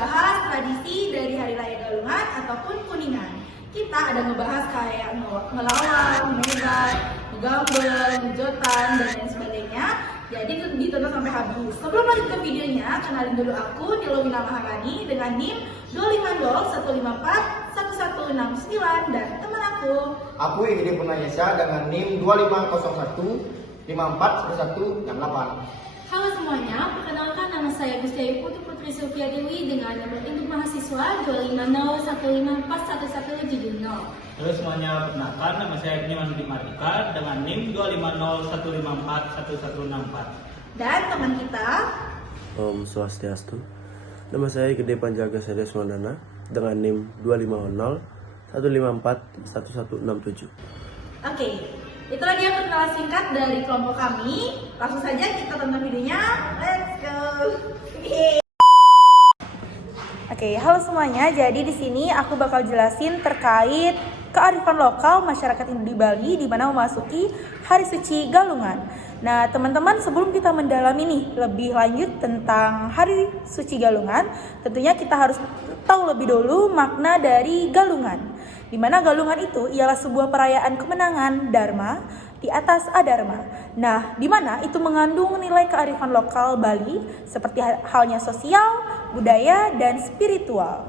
ngebahas tradisi dari Hari Raya Galungan ataupun Kuningan. Kita ada ngebahas kayak ngelawak, megat, ngegambel, ngejotan, dan lain sebagainya. Jadi ditonton sampai habis. Sebelum lanjut ke videonya, kenalin dulu aku Nilowina Maharani dengan NIM 250-154-1169 dan teman aku. Aku Igede Purnayesa dengan NIM 2501-541168. Halo semuanya, perkenalkan nama saya Gustiayu Putri Sylvia Dewi dengan nomor induk mahasiswa 250-154-1170. Halo semuanya, perkenalkan nama saya Agni Manudi Martika dengan NIM 250-154-1164. Dan teman kita Om Swastiastu. Nama saya Gede Panjaga Sedeswandana dengan NIM 250-154-1167. Oke, itulah dia perkenalan singkat dari kelompok kami. Langsung saja kita tonton videonya. Let's go. Oke, halo semuanya. Jadi di sini aku bakal jelasin terkait kearifan lokal masyarakat Hindu di Bali di mana memasuki Hari Suci Galungan. Nah, teman-teman, sebelum kita mendalami nih lebih lanjut tentang Hari Suci Galungan, tentunya kita harus tahu lebih dulu makna dari Galungan. Di mana Galungan itu ialah sebuah perayaan kemenangan Dharma di atas Adharma. Nah, di mana itu mengandung nilai kearifan lokal Bali seperti halnya sosial, budaya, dan spiritual.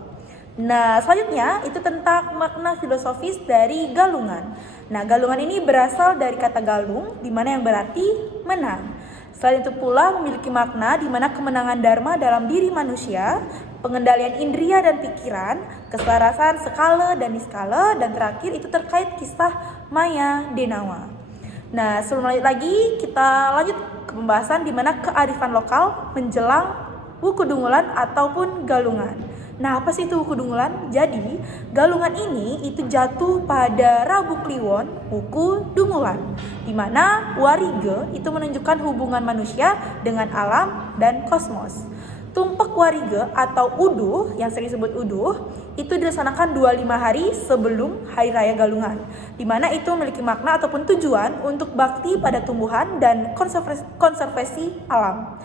Nah, selanjutnya itu tentang makna filosofis dari Galungan. Nah, Galungan ini berasal dari kata galung, di mana yang berarti menang. Selain itu pula memiliki makna di mana kemenangan Dharma dalam diri manusia, pengendalian indria dan pikiran, keselarasan skala dan niskala, dan terakhir itu terkait kisah Maya Denawa. Nah, sebelum lanjut lagi, kita lanjut ke pembahasan di mana kearifan lokal menjelang Wuku Dungulan ataupun Galungan. Nah, apa sih itu Wuku Dungulan? Jadi, Galungan ini itu jatuh pada Rabu Kliwon, Wuku Dungulan, di mana warige itu menunjukkan hubungan manusia dengan alam dan kosmos. Tumpek warige atau uduh, yang sering disebut uduh, itu dilaksanakan 25 hari sebelum Hari Raya Galungan, di mana itu memiliki makna ataupun tujuan untuk bakti pada tumbuhan dan konservasi alam.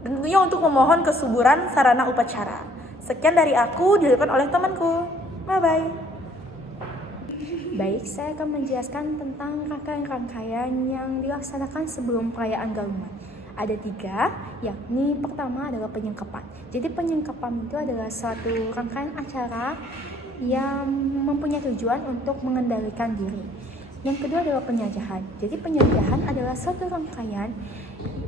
Tentunya untuk memohon kesuburan sarana upacara. Sekian dari aku, dilakukan oleh temanku. Bye-bye. Baik, saya akan menjelaskan tentang rangkaian-rangkaian yang dilaksanakan sebelum perayaan Galungan. Ada 3, yakni pertama adalah penyengkapan. Jadi penyengkapan itu adalah suatu rangkaian acara yang mempunyai tujuan untuk mengendalikan diri. Yang kedua adalah penjajahan. Jadi penjajahan adalah suatu rangkaian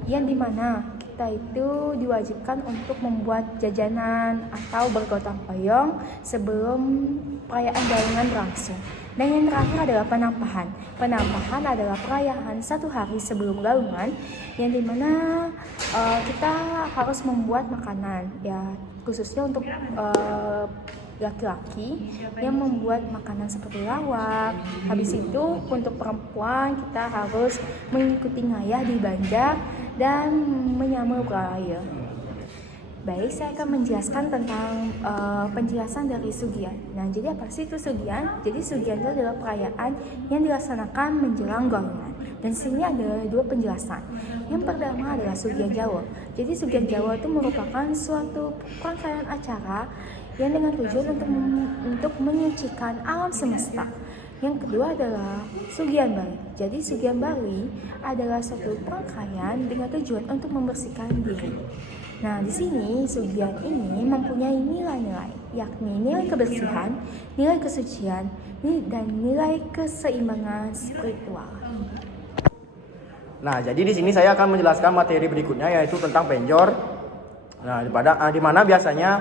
yang dimana kita itu diwajibkan untuk membuat jajanan atau bergotong royong sebelum perayaan Galungan berlangsung. Dan yang terakhir adalah penampahan. Penampahan adalah perayaan 1 hari sebelum Galungan yang dimana kita harus membuat makanan, ya khususnya untuk laki-laki yang membuat makanan seperti lawak. Habis itu untuk perempuan kita harus mengikuti ngayah di banda dan menyamar beraya. Baik, saya akan menjelaskan tentang penjelasan dari Sugian. Nah, jadi apa sih itu Sugian? Jadi Sugian itu adalah perayaan yang dilaksanakan menjelang Galungan. Dan sini ada 2 penjelasan. Yang pertama adalah Sugian Jawa. Jadi Sugian Jawa itu merupakan suatu rangkaian acara yang dengan tujuan untuk menyucikan alam semesta. Yang kedua adalah Sugian Bali. Jadi Sugian Bali adalah suatu rangkaian dengan tujuan untuk membersihkan diri. Nah, di sini Sugian ini mempunyai nilai-nilai, yakni nilai kebersihan, nilai kesucian, dan nilai keseimbangan spiritual. Nah, jadi di sini saya akan menjelaskan materi berikutnya, yaitu tentang penjor. Nah, di mana biasanya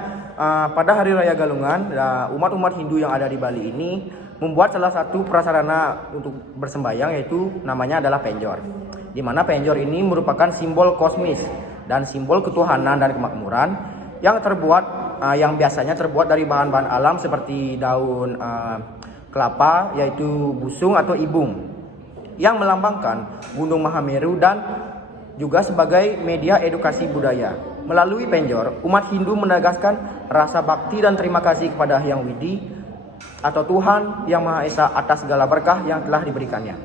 pada Hari Raya Galungan, umat-umat Hindu yang ada di Bali ini membuat salah satu prasarana untuk bersembayang, yaitu namanya adalah penjor. Di mana penjor ini merupakan simbol kosmis dan simbol ketuhanan dan kemakmuran yang biasanya terbuat dari bahan-bahan alam seperti daun kelapa, yaitu busung atau ibung, yang melambangkan Gunung Mahameru dan juga sebagai media edukasi budaya. Melalui penjor, umat Hindu menegaskan rasa bakti dan terima kasih kepada Hyang Widi atau Tuhan Yang Maha Esa atas segala berkah yang telah diberikannya.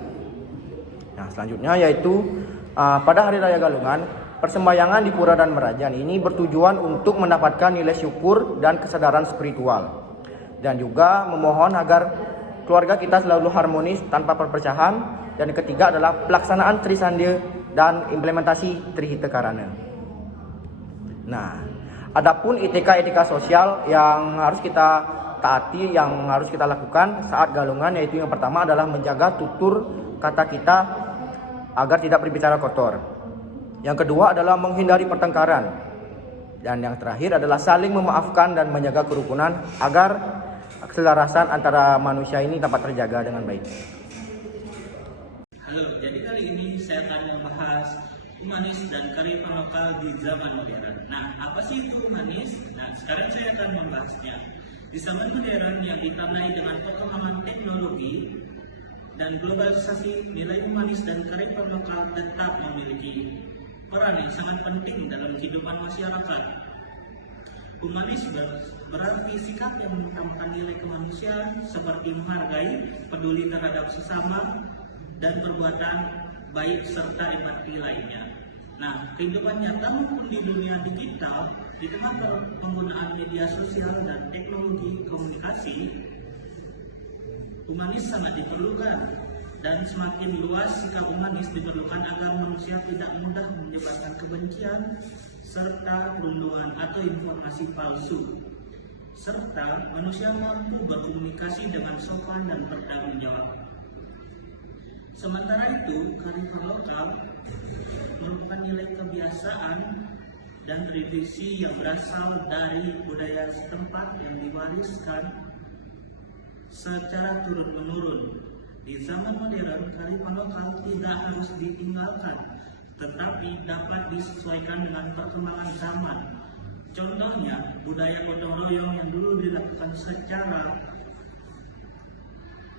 Nah, selanjutnya yaitu pada Hari Raya Galungan, Persembahyangan di Pura dan Merajan ini bertujuan untuk mendapatkan nilai syukur dan kesadaran spiritual. Dan juga memohon agar keluarga kita selalu harmonis tanpa perpecahan. Dan yang ketiga adalah pelaksanaan Trisandya dan implementasi Trihita Karana. Nah, adapun etika sosial yang harus kita taati, yang harus kita lakukan saat galungan, yaitu yang pertama adalah menjaga tutur kata kita agar tidak berbicara kotor. Yang kedua adalah menghindari pertengkaran. Dan yang terakhir adalah saling memaafkan dan menjaga kerukunan agar keselarasan antara manusia ini dapat terjaga dengan baik. Halo, jadi kali ini saya akan membahas humanis dan kearifan lokal di zaman modern. Nah, apa sih itu humanis? Nah, sekarang saya akan membahasnya. Di zaman modern yang ditandai dengan perkembangan teknologi dan globalisasi, nilai humanis dan kearifan lokal tetap memiliki peran yang sangat penting dalam kehidupan masyarakat. Humanis berarti sikap yang mengutamakan nilai kemanusiaan seperti menghargai, peduli terhadap sesama, dan perbuatan baik serta empati lainnya. Nah, kehidupan nyata maupun di dunia digital, di tengah penggunaan media sosial dan teknologi komunikasi, humanis sangat diperlukan. Dan semakin luas sikap humanis diperlukan agar manusia tidak mudah menyebarkan kebencian serta perundungan atau informasi palsu, serta manusia mampu berkomunikasi dengan sopan dan bertanggung jawab. Sementara itu, kearifan lokal merupakan nilai kebiasaan dan tradisi yang berasal dari budaya setempat yang diwariskan secara turun-menurun. Di zaman modern, kearifan lokal tidak harus ditinggalkan, tetapi dapat disesuaikan dengan perkembangan zaman. Contohnya, budaya gotong royong yang dulu dilakukan secara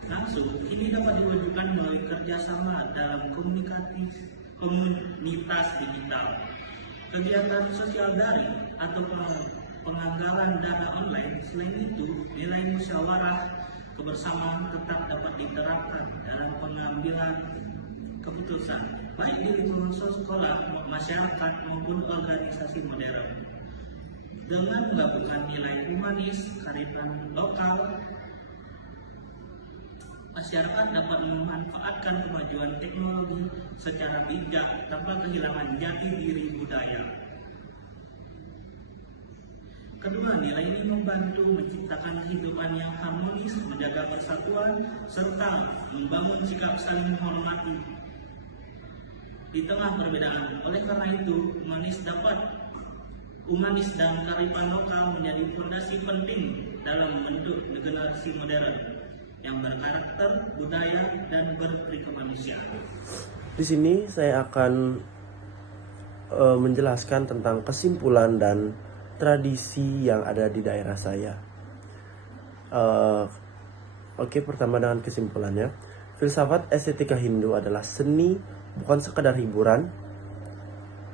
langsung, kini dapat diwujudkan melalui kerjasama dalam komunitas digital. Kegiatan sosial daring atau penganggaran dana online. Selain itu, nilai musyawarah kebersamaan tetap dapat diterapkan dalam pengambilan keputusan, baik di lingkungan sekolah, masyarakat maupun organisasi modern. Dengan menggabungkan nilai humanis, kearifan lokal, masyarakat dapat memanfaatkan kemajuan teknologi secara bijak tanpa kehilangan jati diri budaya. Kedua, nilai ini membantu menciptakan kehidupan yang harmonis, menjaga persatuan, serta membangun sikap saling menghormati di tengah perbedaan. Oleh karena itu, humanis dan kearifan lokal menjadi fondasi penting dalam membentuk generasi modern yang berkarakter, budaya, dan berperikemanusiaan. Di sini saya akan menjelaskan tentang kesimpulan dan tradisi yang ada di daerah saya. Oke, pertama dengan kesimpulannya, filsafat estetika Hindu adalah seni bukan sekadar hiburan,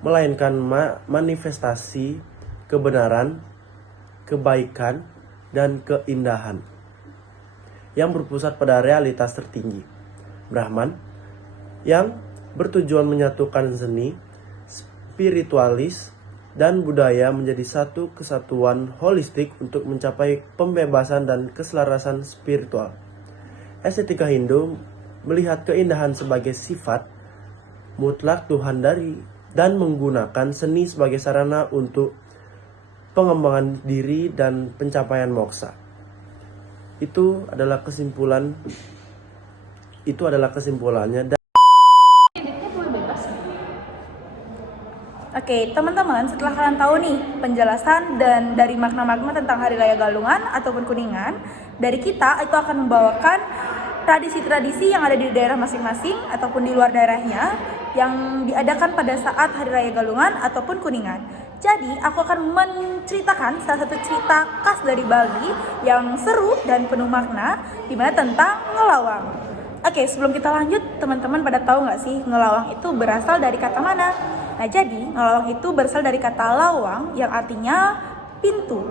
melainkan manifestasi kebenaran, kebaikan, dan keindahan yang berpusat pada realitas tertinggi, Brahman, yang bertujuan menyatukan seni, spiritualis, dan budaya menjadi satu kesatuan holistik untuk mencapai pembebasan dan keselarasan spiritual. Estetika Hindu melihat keindahan sebagai sifat mutlak Tuhan dan menggunakan seni sebagai sarana untuk pengembangan diri dan pencapaian moksa. Itu adalah kesimpulannya. Oke, teman-teman, setelah kalian tahu nih penjelasan dan dari makna-makna tentang Hari Raya Galungan ataupun Kuningan, dari kita itu akan membawakan tradisi-tradisi yang ada di daerah masing-masing ataupun di luar daerahnya yang diadakan pada saat Hari Raya Galungan ataupun Kuningan. Jadi, aku akan menceritakan salah satu cerita khas dari Bali yang seru dan penuh makna, dimana tentang ngelawang. Oke, sebelum kita lanjut, teman-teman pada tahu nggak sih ngelawang itu berasal dari kata mana? Nah, jadi ngelawang itu berasal dari kata lawang yang artinya pintu.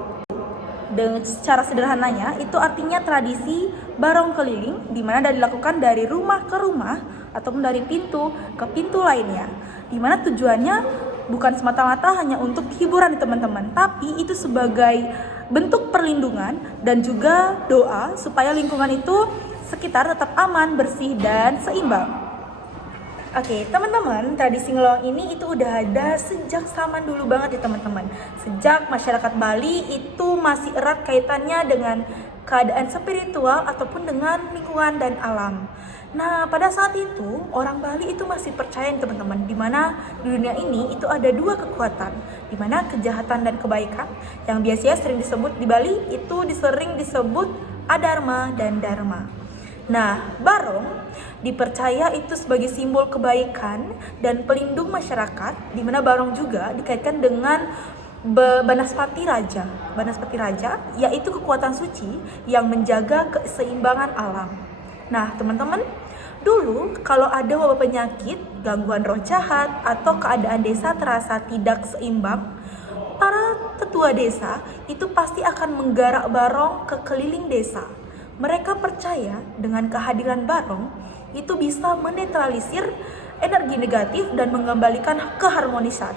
Dan secara sederhananya itu artinya tradisi barong keliling di mana dilakukan dari rumah ke rumah ataupun dari pintu ke pintu lainnya. Di mana tujuannya bukan semata-mata hanya untuk hiburan teman-teman, tapi itu sebagai bentuk perlindungan dan juga doa supaya lingkungan itu sekitar tetap aman, bersih, dan seimbang. Oke, teman-teman, tradisi ngelawang ini itu udah ada sejak zaman dulu banget ya teman-teman. Sejak masyarakat Bali itu masih erat kaitannya dengan keadaan spiritual ataupun dengan lingkungan dan alam. Nah, pada saat itu orang Bali itu masih percaya teman-teman, di mana di dunia ini itu ada dua kekuatan, di mana kejahatan dan kebaikan, yang biasanya sering disebut di Bali itu sering disebut adharma dan dharma. Nah, barong dipercaya itu sebagai simbol kebaikan dan pelindung masyarakat, di mana barong juga dikaitkan dengan Banaspati Raja. Banaspati Raja yaitu kekuatan suci yang menjaga keseimbangan alam. Nah, teman-teman, dulu kalau ada wabah penyakit, gangguan roh jahat, atau keadaan desa terasa tidak seimbang, para tetua desa itu pasti akan menggarak barong ke keliling desa. Mereka percaya dengan kehadiran barong itu bisa menetralisir energi negatif dan mengembalikan keharmonisan.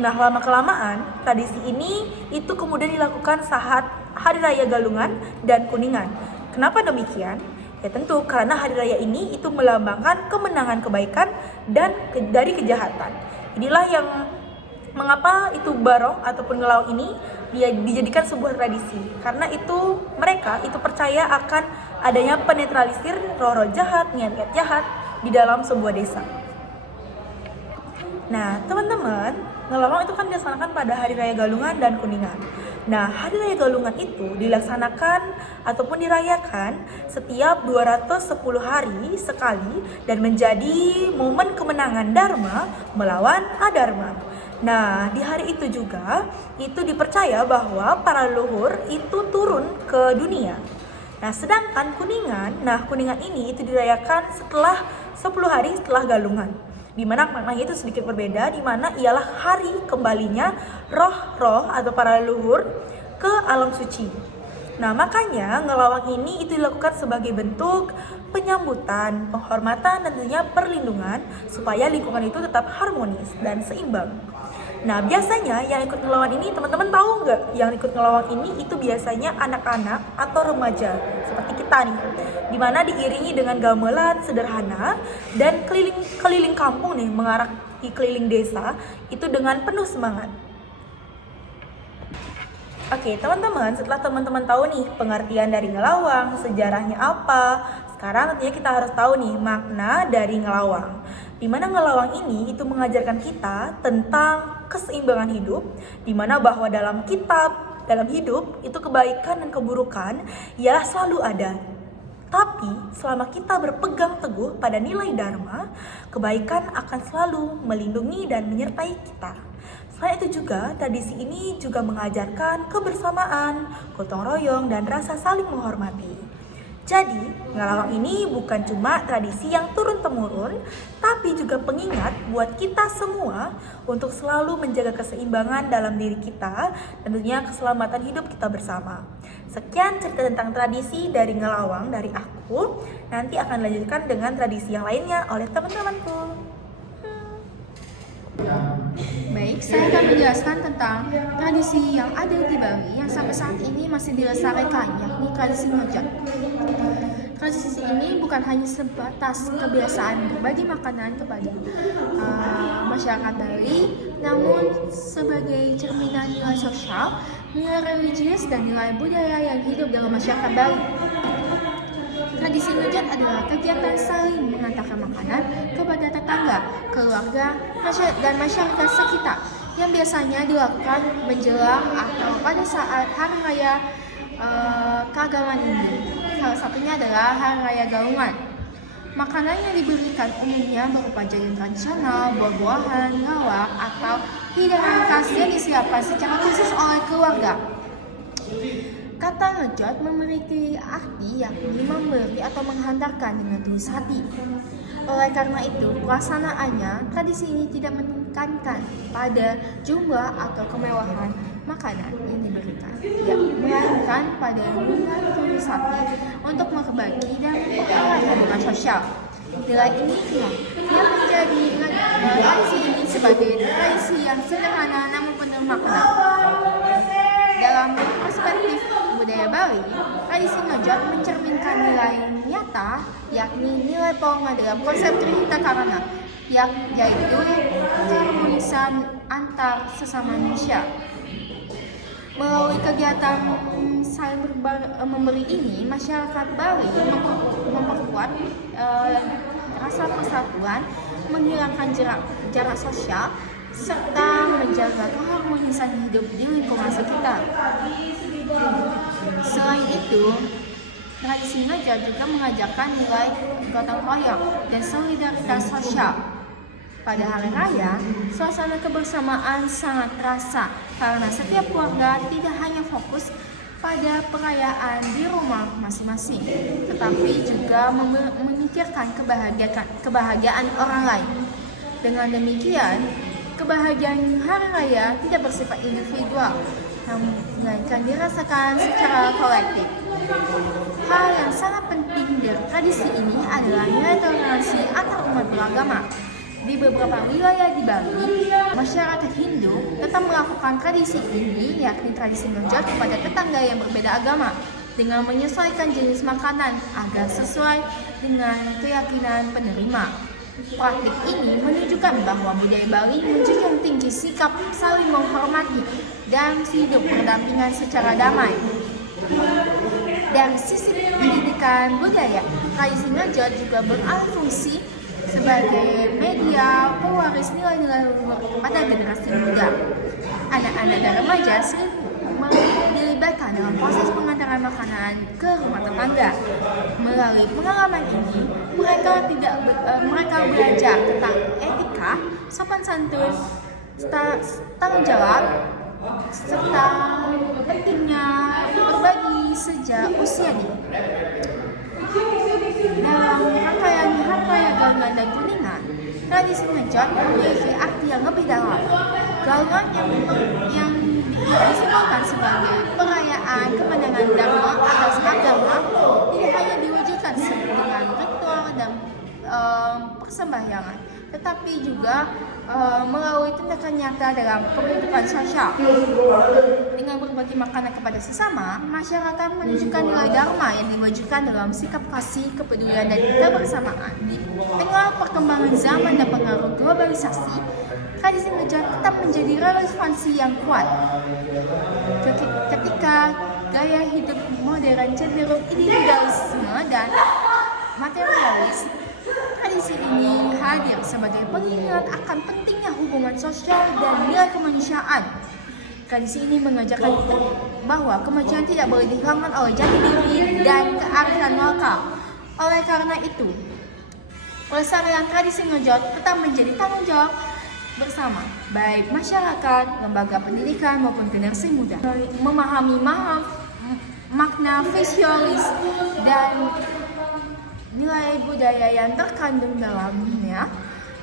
Nah, lama-kelamaan tradisi ini itu kemudian dilakukan saat Hari Raya Galungan dan Kuningan. Kenapa demikian? Ya tentu karena hari raya ini itu melambangkan kemenangan kebaikan dan dari kejahatan. Inilah yang mengapa itu barong ataupun ngelawang ini dia dijadikan sebuah tradisi, karena itu mereka itu percaya akan adanya penetralisir roh-roh jahat, niat-niat jahat di dalam sebuah desa. Nah, teman-teman, ngelawang itu kan dilaksanakan pada Hari Raya Galungan dan Kuningan. Nah, Hari Raya Galungan itu dilaksanakan ataupun dirayakan setiap 210 hari sekali dan menjadi momen kemenangan Dharma melawan Adharma. Nah, di hari itu juga itu dipercaya bahwa para leluhur itu turun ke dunia. Nah, sedangkan Kuningan ini itu dirayakan setelah 10 hari setelah Galungan, di mana maknanya itu sedikit berbeda, di mana ialah hari kembalinya roh-roh atau para leluhur ke alam suci. Nah, makanya ngelawang ini itu dilakukan sebagai bentuk penyambutan, penghormatan, dan tentunya perlindungan supaya lingkungan itu tetap harmonis dan seimbang. Nah, biasanya yang ikut ngelawang ini, teman-teman tahu nggak? Yang ikut ngelawang ini itu biasanya anak-anak atau remaja seperti kita nih, dimana diiringi dengan gamelan sederhana dan keliling kampung nih, mengarah di keliling desa itu dengan penuh semangat. Oke, teman-teman, setelah teman-teman tahu nih pengertian dari ngelawang, sejarahnya apa, sekarang tentunya kita harus tahu nih makna dari ngelawang. Di mana ngelawang ini itu mengajarkan kita tentang keseimbangan hidup, di mana bahwa dalam hidup itu kebaikan dan keburukan ya selalu ada. Tapi selama kita berpegang teguh pada nilai dharma, kebaikan akan selalu melindungi dan menyertai kita. Selain itu juga, tradisi ini juga mengajarkan kebersamaan, gotong royong, dan rasa saling menghormati. Jadi, ngelawang ini bukan cuma tradisi yang turun-temurun, tapi juga pengingat buat kita semua untuk selalu menjaga keseimbangan dalam diri kita dan tentunya keselamatan hidup kita bersama. Sekian cerita tentang tradisi dari ngelawang dari aku. Nanti akan dilanjutkan dengan tradisi yang lainnya oleh teman-temanku. Baik, saya akan menjelaskan tentang tradisi yang ada di Bali yang sampai saat ini masih dilestarikan, yakni tradisi ngojat. Tradisi ini bukan hanya sebatas kebiasaan berbagi makanan kepada masyarakat Bali, namun sebagai cerminan nilai sosial, nilai religius, dan nilai budaya yang hidup dalam masyarakat Bali. Tradisi ngojat adalah kegiatan saling mengantarkan makanan kepada tetangga, keluarga, dan masyarakat sekitar yang biasanya dilakukan menjelang atau pada saat hari raya keagamaan ini. Salah satunya adalah Hari Raya Galungan. Makanan yang diberikan umumnya berupa jajanan tradisional, buah-buahan, lawak, atau hidangan khas yang disiapkan secara khusus oleh keluarga. Kata ngejot memiliki arti yakni memberi atau menghantarkan dengan tulus hati. Oleh karena itu, pelaksanaannya, tradisi ini tidak menekankan pada jumlah atau kemewahan makanan yang diberikan, melainkan pada niat tulus hati untuk berbagi dan mempererat hubungan sosial. Nilai ini yang menjadi tradisi ini sebagai tradisi yang sederhana namun penuh makna. Dalam perspektif budaya Bali, tradisi ngejot mencerminkan nilai nyata, yakni nilai Ponga dalam konsep Trihita Karana, yaitu keharmonisan antar sesama manusia. Melalui kegiatan saling memberi ini, masyarakat Bali memperkuat rasa persatuan, menghilangkan jarak sosial, serta menjaga keharmonisan hidup di lingkungan sekitar. Selain itu, tradisi ngejot juga mengajarkan nilai gotong royong dan solidaritas sosial. Pada hari raya, suasana kebersamaan sangat terasa karena setiap keluarga tidak hanya fokus pada perayaan di rumah masing-masing, tetapi juga memikirkan kebahagiaan orang lain. Dengan demikian, kebahagiaan hari raya tidak bersifat individual, namun melainkan dirasakan secara kolektif. Hal yang sangat penting dari tradisi ini adalah nilai toleransi antar umat beragama. Di beberapa wilayah di Bali, masyarakat Hindu tetap melakukan tradisi ini, yakni tradisi ngejot kepada tetangga yang berbeda agama, dengan menyesuaikan jenis makanan agar sesuai dengan keyakinan penerima. Praktik ini menunjukkan bahwa budaya Bali menjunjung tinggi sikap saling menghormati dan hidup berdampingan secara damai. Dari sisi pendidikan budaya, tradisi ngejot juga beralih fungsi sebagai media pewaris nilai-nilai luhur kepada generasi muda. Anak-anak dan remaja sering dilibatkan dalam proses pengantaran makanan ke rumah tetangga. Melalui pengalaman ini, mereka belajar tentang etika, sopan santun, tanggung jawab, serta pentingnya berbagi sejak usia dini. Dalam rangkaian Hari Raya Galungan dan Kuningan, tradisi ngejot memiliki arti yang lebih dalam. Galungan yang disimbolkan sebagai perayaan kemenangan Dharma atas agama tidak hanya diwujudkan dengan ritual dan persembahyangan, tetapi juga melalui tindakan nyata dalam kehidupan sosial. Dengan berbagi makanan kepada sesama, masyarakat menunjukkan nilai dharma yang diwujudkan dalam sikap kasih, kepedulian, dan kebersamaan. Di tengah perkembangan zaman dan pengaruh globalisasi, tradisi ngejot tetap menjadi relevansi yang kuat. Ketika gaya hidup modern cenderung individualisme dan materialis, tradisi ini hadir sebagai pengingat akan pentingnya hubungan sosial dan nilai kemanusiaan. Tradisi ini mengajarkan kita bahwa kemajuan tidak boleh dihilangkan oleh jati diri dan kearifan lokal. Oleh karena itu, pelestarian tradisi ngejot tetap menjadi tanggung jawab bersama, baik masyarakat, lembaga pendidikan maupun generasi muda. Memahami makna visualis dan nilai budaya yang terkandung dalamnya,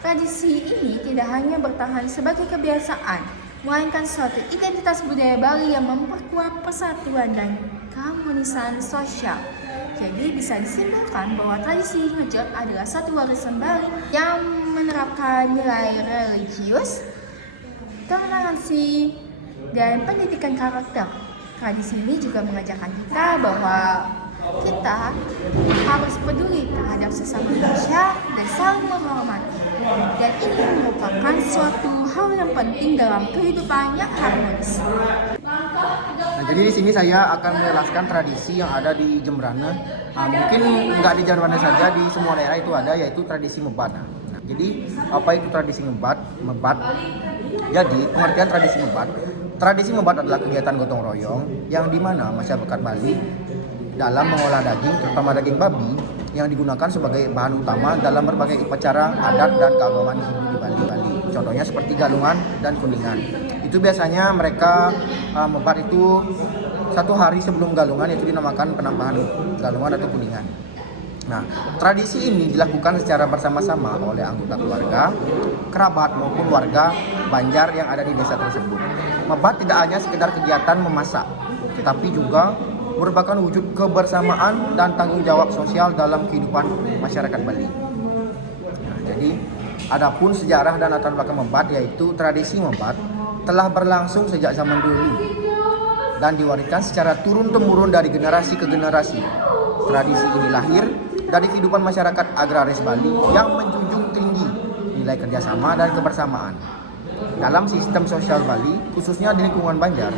tradisi ini tidak hanya bertahan sebagai kebiasaan, melainkan suatu identitas budaya Bali yang memperkuat persatuan dan keharmonisan sosial. Jadi bisa disimpulkan bahwa tradisi ngejot adalah satu warisan Bali yang menerapkan nilai religius, toleransi, dan pendidikan karakter. Tradisi ini juga mengajarkan kita bahwa kita harus peduli terhadap sesama manusia dan saling menghormati. Dan ini merupakan suatu hal yang penting dalam kehidupan yang harmonis. Nah, jadi di sini saya akan menjelaskan tradisi yang ada di Jembrana. Mungkin nggak di Jembrana saja, di semua daerah itu ada, yaitu tradisi mebat. Nah, jadi apa itu tradisi mebat? Jadi pengertian tradisi mebat. Tradisi mebat adalah kegiatan gotong royong yang dimana masyarakat Bali dalam mengolah daging, terutama daging babi, yang digunakan sebagai bahan utama dalam berbagai upacara adat dan keagamaan Hindu di Bali. Contohnya seperti galungan dan kuningan. Itu biasanya mereka mebat itu 1 hari sebelum galungan, itu dinamakan penambahan galungan atau kuningan. Nah, tradisi ini dilakukan secara bersama-sama oleh anggota keluarga, kerabat maupun warga Banjar yang ada di desa tersebut. Mebat tidak hanya sekedar kegiatan memasak, tetapi juga merupakan wujud kebersamaan dan tanggung jawab sosial dalam kehidupan masyarakat Bali. jadi adapun sejarah dan latar belakang membat, yaitu tradisi membat telah berlangsung sejak zaman dulu dan diwariskan secara turun-temurun dari generasi ke generasi. Tradisi ini lahir dari kehidupan masyarakat agraris Bali yang menjunjung tinggi nilai kerjasama dan kebersamaan. Dalam sistem sosial Bali, khususnya di lingkungan Banjar,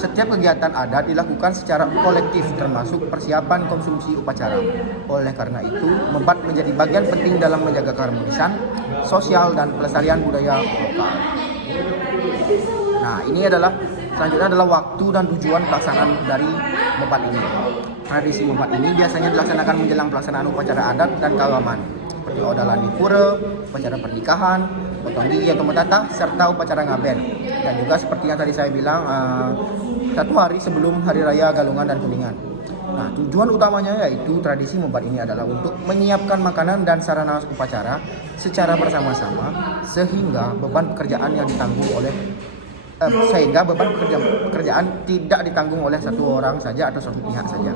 setiap kegiatan adat dilakukan secara kolektif termasuk persiapan konsumsi upacara. Oleh karena itu, membat menjadi bagian penting dalam menjaga keharmonisan sosial dan pelestarian budaya lokal. Nah, selanjutnya adalah waktu dan tujuan pelaksanaan dari membat ini. Tradisi membat ini biasanya dilaksanakan menjelang pelaksanaan upacara adat dan keagamaan, seperti odalan di pura, upacara pernikahan, potong gigi atau mentatah, serta upacara ngaben. Dan juga seperti yang tadi saya bilang, 1 hari sebelum Hari Raya Galungan dan Kuningan. Nah, tujuan utamanya yaitu tradisi membat ini adalah untuk menyiapkan makanan dan sarana upacara secara bersama-sama sehingga beban pekerjaan pekerjaan tidak ditanggung oleh satu orang saja atau satu pihak saja.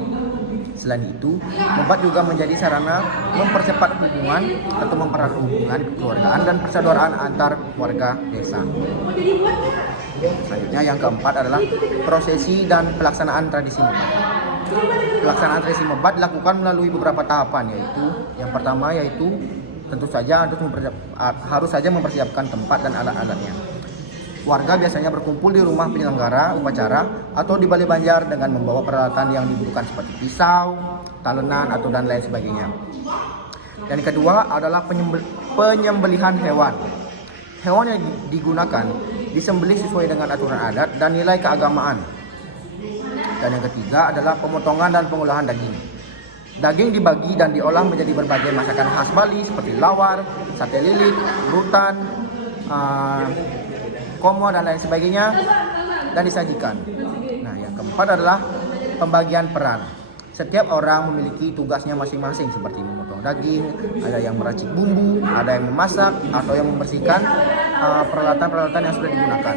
Selain itu, membat juga menjadi sarana mempercepat hubungan atau mempererat hubungan kekeluargaan dan persaudaraan antar warga desa. Selanjutnya yang keempat adalah prosesi dan pelaksanaan tradisi membat. Pelaksanaan tradisi membat dilakukan melalui beberapa tahapan, yaitu yang pertama yaitu tentu saja harus saja mempersiapkan tempat dan alat-alatnya. Warga biasanya berkumpul di rumah penyelenggara upacara atau di balai Banjar dengan membawa peralatan yang dibutuhkan seperti pisau, talenan, atau dan lain sebagainya. Dan kedua adalah penyembelihan hewan. Hewan yang digunakan disembelih sesuai dengan aturan adat dan nilai keagamaan. Dan yang ketiga adalah pemotongan dan pengolahan daging. Daging dibagi dan diolah menjadi berbagai masakan khas Bali seperti lawar, sate lilit, urutan, komo dan lain sebagainya dan disajikan. Nah, yang keempat adalah pembagian peran. Setiap orang memiliki tugasnya masing-masing seperti memotong daging, ada yang meracik bumbu, ada yang memasak atau yang membersihkan peralatan-peralatan yang sudah digunakan.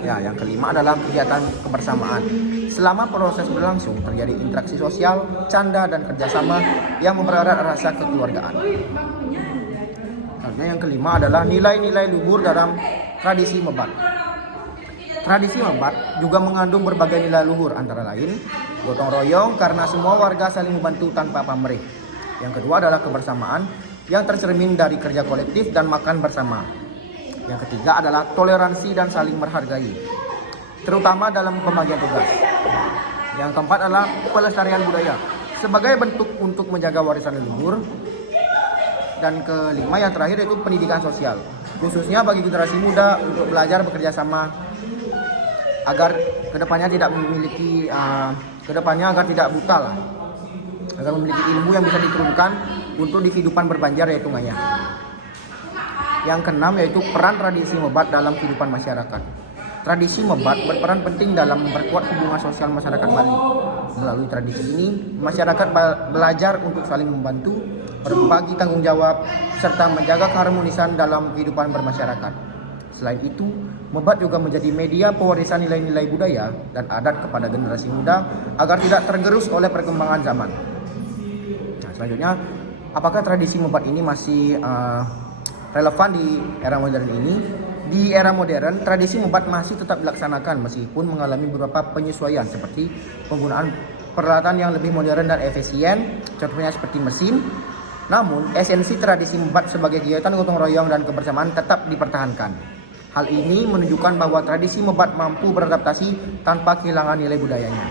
Ya, yang kelima adalah kegiatan kebersamaan. Selama proses berlangsung terjadi interaksi sosial, canda dan kerjasama yang mempererat rasa kekeluargaan. Nah, yang kelima adalah nilai-nilai luhur dalam tradisi membat. Tradisi membat juga mengandung berbagai nilai luhur, antara lain gotong royong karena semua warga saling membantu tanpa pamrih. Yang kedua adalah kebersamaan yang tercermin dari kerja kolektif dan makan bersama. Yang ketiga adalah toleransi dan saling menghargai, terutama dalam pembagian tugas. Yang keempat adalah pelestarian budaya sebagai bentuk untuk menjaga warisan leluhur. Dan kelima yang terakhir yaitu pendidikan sosial, khususnya bagi generasi muda untuk belajar bekerja sama agar kedepannya tidak buta lah, agar memiliki ilmu yang bisa diturunkan untuk di kehidupan berbanjar yaitu ngayah. Yang keenam yaitu peran tradisi membat dalam kehidupan masyarakat. Tradisi membat berperan penting dalam memperkuat hubungan sosial masyarakat Bali. Melalui tradisi ini, masyarakat belajar untuk saling membantu, berbagi tanggung jawab, serta menjaga keharmonisan dalam kehidupan bermasyarakat. Selain itu, membat juga menjadi media pewarisan nilai-nilai budaya dan adat kepada generasi muda agar tidak tergerus oleh perkembangan zaman. Nah, selanjutnya, apakah tradisi membat ini masih relevan di era modern ini? Di era modern, tradisi membat masih tetap dilaksanakan meskipun mengalami beberapa penyesuaian seperti penggunaan peralatan yang lebih modern dan efisien, contohnya seperti mesin. Namun, esensi tradisi membat sebagai kegiatan gotong royong dan kebersamaan tetap dipertahankan. Hal ini menunjukkan bahwa tradisi membat mampu beradaptasi tanpa kehilangan nilai budayanya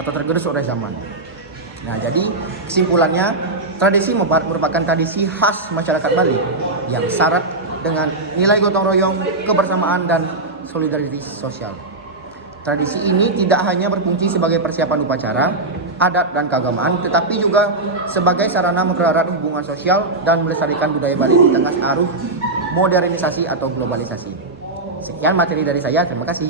atau tergerus oleh zaman. Nah, jadi kesimpulannya, tradisi membat merupakan tradisi khas masyarakat Bali yang syarat dengan nilai gotong royong, kebersamaan, dan solidaritas sosial. Tradisi ini tidak hanya berfungsi sebagai persiapan upacara, adat, dan keagamaan, tetapi juga sebagai sarana mempererat hubungan sosial dan melestarikan budaya Bali di tengah arus modernisasi atau globalisasi. Sekian materi dari saya, terima kasih.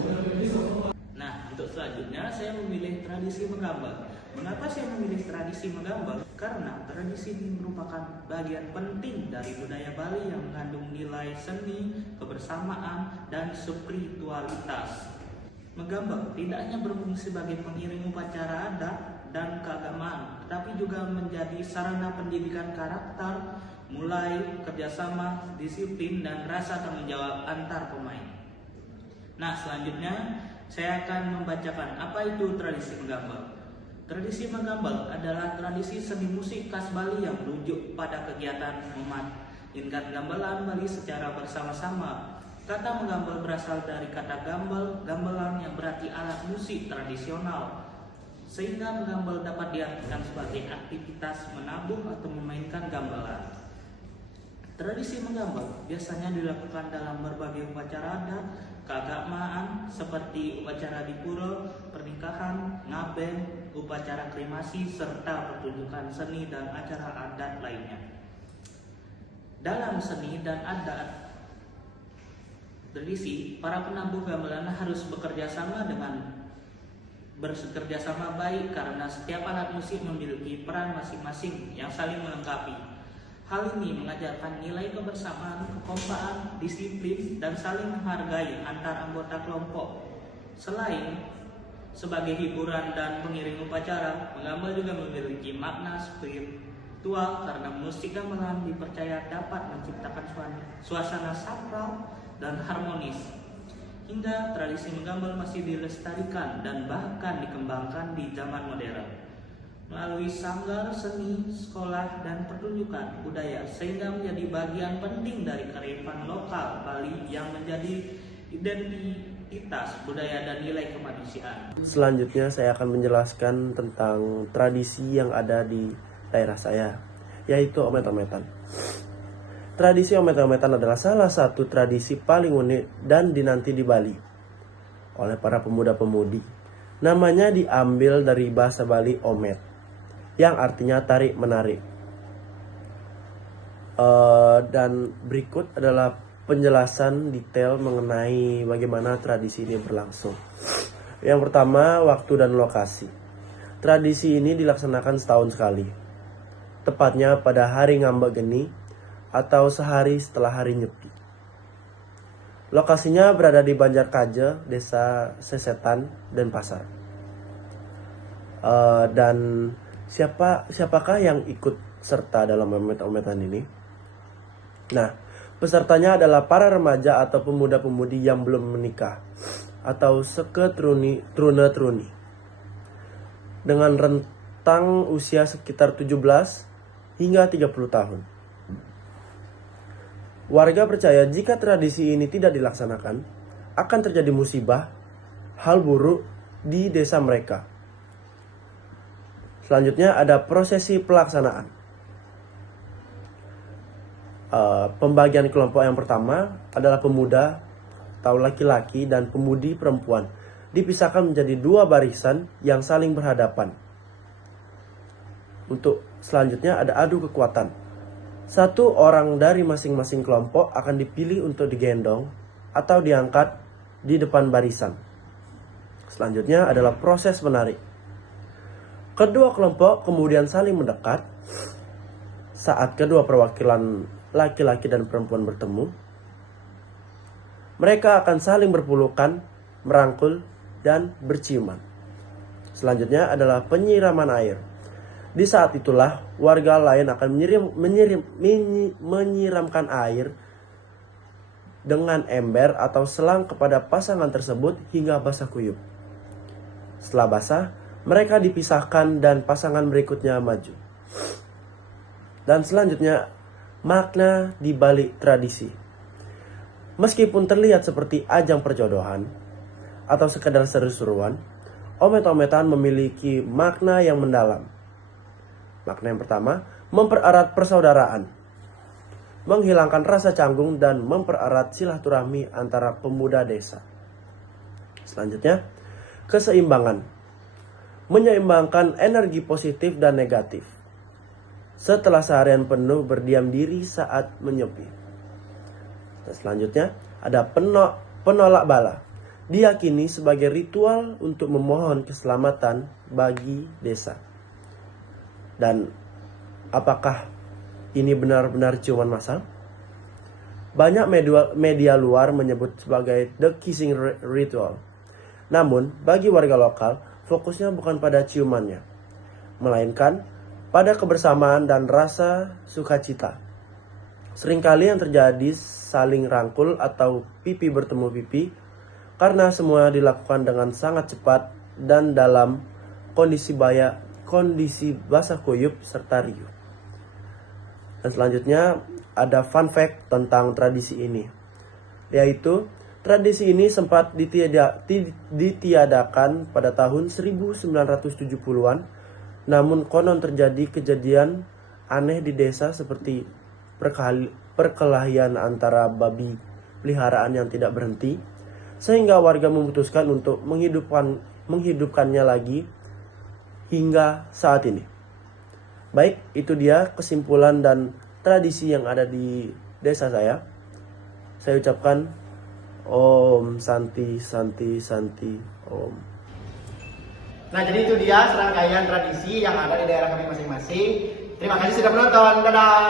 Nah, untuk selanjutnya saya memilih tradisi menggambar. Mengapa saya memilih tradisi menggambar? Karena tradisi ini merupakan bagian penting dari budaya Bali yang mengandung nilai seni, kebersamaan, dan spiritualitas. Menggambar tidak hanya berfungsi sebagai pengiring upacara adat dan keagamaan, tetapi juga juga menjadi sarana pendidikan karakter, mulai kerjasama, disiplin, dan rasa tanggung jawab antar pemain. Nah, selanjutnya saya akan membacakan apa itu tradisi menggambal. Tradisi menggambal adalah tradisi seni musik khas Bali yang merujuk pada kegiatan memainkan gamelan Bali secara bersama-sama. Kata menggambal berasal dari kata gambal, gamelan yang berarti alat musik tradisional. Sehingga menggambal dapat diartikan sebagai aktivitas menabuh atau memainkan gamelan. Tradisi menggambal biasanya dilakukan dalam berbagai upacara adat, keagamaan seperti upacara di pura, pernikahan, ngaben, upacara kremasi, serta pertunjukan seni dan acara adat lainnya. Dalam seni dan adat tradisi, para penabuh gamelan harus bekerja sama baik karena setiap alat musik memiliki peran masing-masing yang saling melengkapi. Hal ini mengajarkan nilai kebersamaan, kekompakan, disiplin, dan saling menghargai antar anggota kelompok. Selain sebagai hiburan dan pengiring upacara, menggambal juga memiliki makna spiritual karena musik gamelan dipercaya dapat menciptakan suasana sakral dan harmonis. Hingga tradisi menggambal masih dilestarikan dan bahkan dikembangkan di zaman modern melalui sanggar seni, sekolah, dan pertunjukan budaya, sehingga menjadi bagian penting dari kearifan lokal Bali yang menjadi identitas budaya dan nilai kemanusiaan. Selanjutnya saya akan menjelaskan tentang tradisi yang ada di daerah saya, yaitu omet-ometan. Tradisi omet-ometan adalah salah satu tradisi paling unik dan dinanti di Bali oleh para pemuda-pemudi. Namanya diambil dari bahasa Bali omet, yang artinya tarik-menarik. Dan berikut adalah penjelasan detail mengenai bagaimana tradisi ini berlangsung. Yang pertama, waktu dan lokasi. Tradisi ini dilaksanakan setahun sekali, tepatnya pada hari Ngambek Geni atau sehari setelah hari Nyepi. Lokasinya berada di Banjarkaja, Desa Sesetan, Denpasar. Dan siapakah yang ikut serta dalam omet-ometan ini? Nah, pesertanya adalah para remaja atau pemuda-pemudi yang belum menikah atau trune-truni dengan rentang usia sekitar 17 hingga 30 tahun. Warga percaya jika tradisi ini tidak dilaksanakan, akan terjadi musibah, hal buruk di desa mereka. Selanjutnya ada prosesi pelaksanaan. Pembagian kelompok yang pertama adalah pemuda atau laki-laki dan pemudi perempuan. Dipisahkan menjadi dua barisan yang saling berhadapan. Untuk selanjutnya ada adu kekuatan. Satu orang dari masing-masing kelompok akan dipilih untuk digendong atau diangkat di depan barisan. Selanjutnya adalah proses menarik. Kedua kelompok kemudian saling mendekat. Saat kedua perwakilan laki-laki dan perempuan bertemu, mereka akan saling berpelukan, merangkul, dan berciuman. Selanjutnya adalah penyiraman air. Di saat itulah warga lain akan menyiramkan air dengan ember atau selang kepada pasangan tersebut hingga basah kuyup. Setelah basah, mereka dipisahkan dan pasangan berikutnya maju. Dan selanjutnya, makna di balik tradisi. Meskipun terlihat seperti ajang perjodohan atau sekadar seru-seruan, omet-ometan memiliki makna yang mendalam. Makna yang pertama, mempererat persaudaraan, menghilangkan rasa canggung dan mempererat silaturahmi antara pemuda desa. Selanjutnya, keseimbangan, menyeimbangkan energi positif dan negatif. Setelah seharian penuh berdiam diri saat menyepi. Dan selanjutnya, ada penolak bala, diyakini sebagai ritual untuk memohon keselamatan bagi desa. Dan apakah ini benar-benar ciuman massal? Banyak media luar menyebut sebagai the kissing ritual. Namun, bagi warga lokal, fokusnya bukan pada ciumannya, melainkan pada kebersamaan dan rasa sukacita. Seringkali yang terjadi saling rangkul atau pipi bertemu pipi karena semua dilakukan dengan sangat cepat dan dalam kondisi basah kuyup serta riuh. Dan selanjutnya ada fun fact tentang tradisi ini, yaitu tradisi ini sempat ditiadakan pada tahun 1970-an, namun konon terjadi kejadian aneh di desa seperti perkelahian antara babi peliharaan yang tidak berhenti, sehingga warga memutuskan untuk menghidupkannya lagi hingga saat ini. Baik, itu dia kesimpulan dan tradisi yang ada di desa saya. Saya ucapkan Om Santi Santi Santi Om. Nah, jadi itu dia serangkaian tradisi yang ada di daerah kami masing-masing. Terima kasih sudah menonton. Dadah.